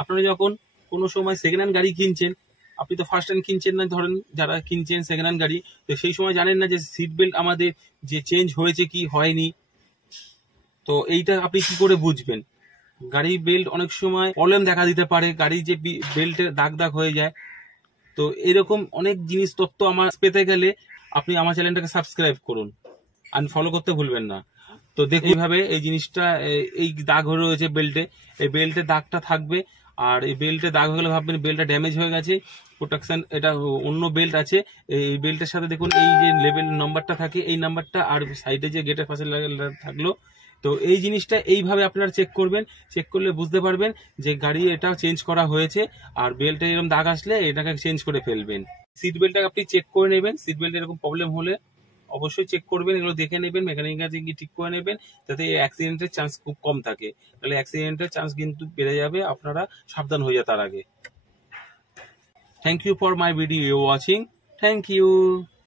আপনারা যখন কোনো সময় সেকেন্ড হ্যান্ড গাড়ি কিনছেন, আপনি তো ফার্স্ট হ্যান্ড কিনছেন না, ধরেন যারা কিনছেন সেকেন্ড হ্যান্ড গাড়ি, তো সেই সময় জানেন না যে সিট বেল্ট আমাদের যে চেঞ্জ হয়েছে কি হয়নি। তো এইটা আপনি কি করে বুঝবেন? গাড়ির বেল্ট অনেক সময় প্রবলেম দেখা দিতে পারে, গাড়ি যে বেল্টের দাগ দাগ হয়ে যায়। তো এরকম অনেক জিনিস তথ্য আমার পেতে গেলে আপনি আমার চ্যানেলটাকে সাবস্ক্রাইব করুন, আনফলো করতে ভুলবেন না। তো দেখুন এইভাবে এই জিনিসটা, এই দাগ হয়ে রয়েছে বেল্টে, এই বেল্টের দাগটা থাকবে। আর এই বেল্টে দাগ হয়ে গেলে ভাববেন বেল্টটা ড্যামেজ হয়ে গেছে, প্রোটেকশন এটা অন্য বেল্ট আছে। এই বেল্টের সাথে দেখুন এই যে লেভেল নাম্বারটা থাকে, এই নাম্বারটা আর সাইডে যে গেটের পাশে থাকলো। তো এই জিনিসটা এইভাবে আপনারা চেক করবেন, চেক করলে বুঝতে পারবেন যে গাড়ি এটা চেঞ্জ করা হয়েছে। আর বেল্টে এরকম দাগ আসলে এটাকে চেঞ্জ করে ফেলবেন। সিট বেল্টটাকে আপনি চেক করে নেবেন, সিট বেল্টে এরকম প্রবলেম হলে অবশ্যই চেক করবেন, এগুলো দেখে নেবেন, মেকানিকের কাছে গিয়ে ঠিক করে নেবেন, যাতে অ্যাক্সিডেন্টের চান্স খুব কম থাকে। তাহলে অ্যাক্সিডেন্টের চান্স কিন্তু বেড়ে যাবে, আপনারা সাবধান হয়ে যান তার আগে। Thank you for my video watching. Thank you.